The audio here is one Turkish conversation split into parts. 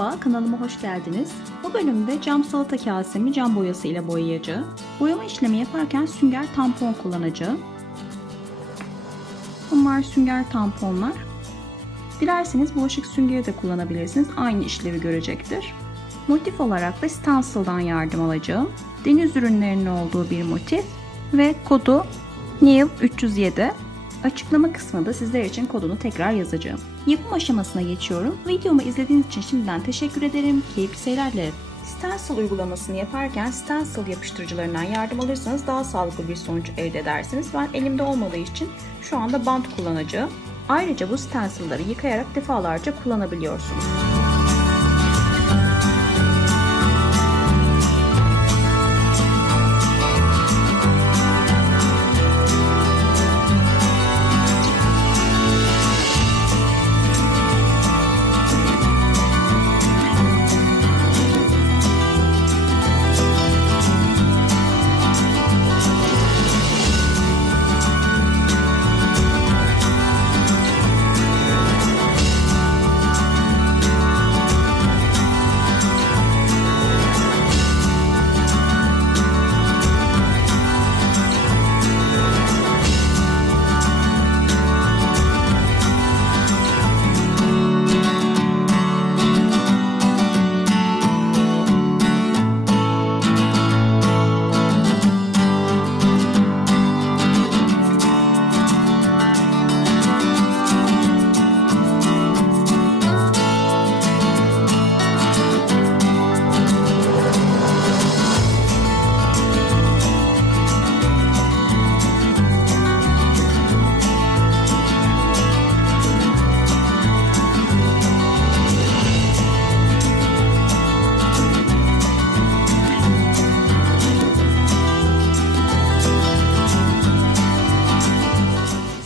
Merhaba, kanalıma hoş geldiniz. Bu bölümde cam salata kasemi cam boyası ile boyayacağım. Boyama işlemi yaparken sünger tampon kullanacağım. Bunlar sünger tamponlar. Dilerseniz bulaşık süngeri de kullanabilirsiniz. Aynı işlevi görecektir. Motif olarak da Stencil'dan yardım alacağım. Deniz ürünlerinin olduğu bir motif ve kodu NIL307. Açıklama kısmında sizler için kodunu tekrar yazacağım. Yapım aşamasına geçiyorum. Videomu izlediğiniz için şimdiden teşekkür ederim. Keyifli seyirler dilerim. Stencil uygulamasını yaparken stencil yapıştırıcılarından yardım alırsanız daha sağlıklı bir sonuç elde edersiniz. Ben elimde olmadığı için şu anda bant kullanacağım. Ayrıca bu stencil'ları yıkayarak defalarca kullanabiliyorsunuz.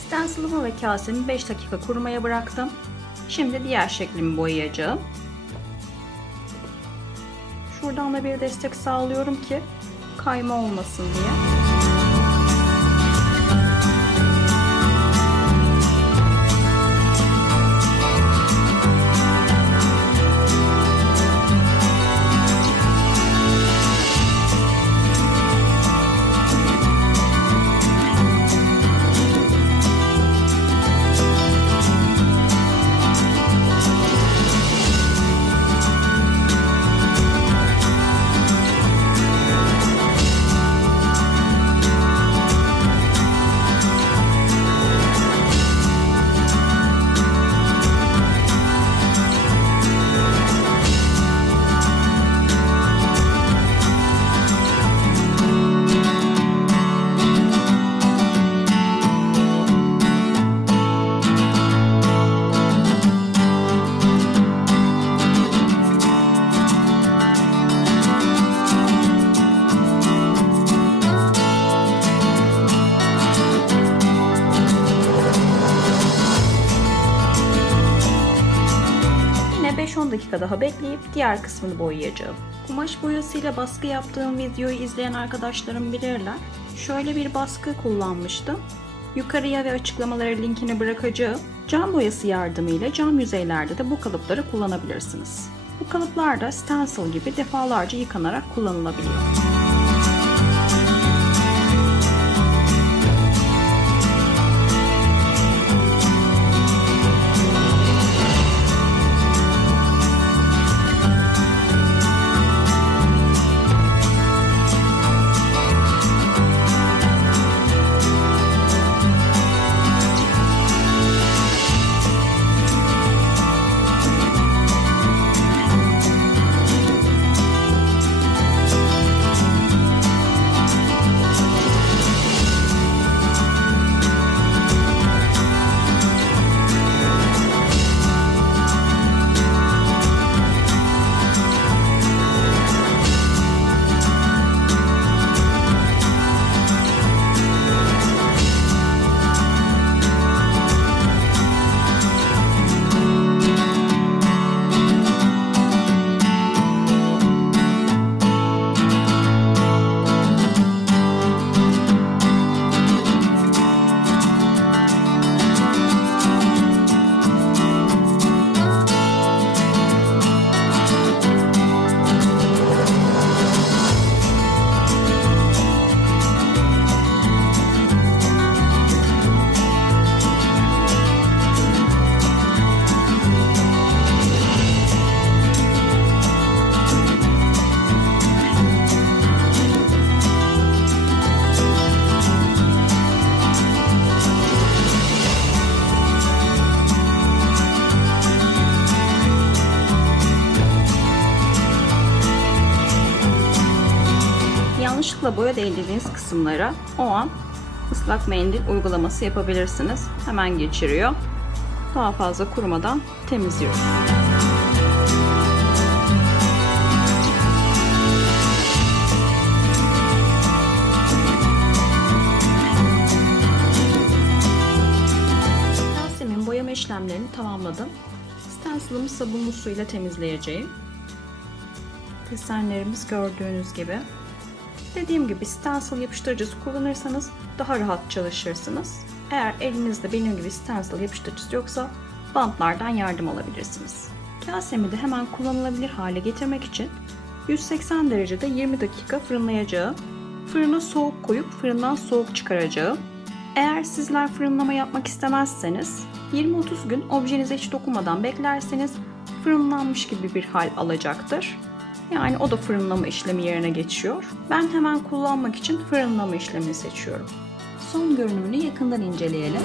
Stencil'ımı ve kasemi 5 dakika kurumaya bıraktım. Şimdi diğer şeklimi boyayacağım. Şuradan da bir destek sağlıyorum ki kayma olmasın diye. Yine 5-10 dakika daha bekleyip diğer kısmını boyayacağım. Kumaş boyasıyla baskı yaptığım videoyu izleyen arkadaşlarım bilirler. Şöyle bir baskı kullanmıştım. Yukarıya ve açıklamalara linkini bırakacağım. Cam boyası yardımıyla cam yüzeylerde de bu kalıpları kullanabilirsiniz. Bu kalıplar da stencil gibi defalarca yıkanarak kullanılabiliyor. tırnakla boya değdirdiğiniz kısımlara o an ıslak mendil uygulaması yapabilirsiniz. Hemen geçiriyor. Daha fazla kurumadan temizliyoruz. Yasemin boyama işlemlerini tamamladım. Stencil'ımı sabunlu suyla temizleyeceğim. Desenlerimiz gördüğünüz gibi. Dediğim gibi stencil yapıştırıcısı kullanırsanız daha rahat çalışırsınız. Eğer elinizde benim gibi stencil yapıştırıcısı yoksa bantlardan yardım alabilirsiniz. Kasemi de hemen kullanılabilir hale getirmek için 180 derecede 20 dakika fırınlayacağım. Fırına soğuk koyup fırından soğuk çıkaracağım. Eğer sizler fırınlama yapmak istemezseniz 20-30 gün objenize hiç dokunmadan beklerseniz fırınlanmış gibi bir hal alacaktır. Yani o da fırınlama işlemi yerine geçiyor. Ben hemen kullanmak için fırınlama işlemini seçiyorum. Son görünümünü yakından inceleyelim.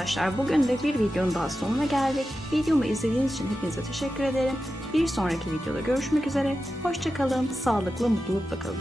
Arkadaşlar bugün de bir videonun daha sonuna geldik. Videomu izlediğiniz için hepinize teşekkür ederim. Bir sonraki videoda görüşmek üzere. Hoşça kalın, sağlıklı, mutlulukla kalın.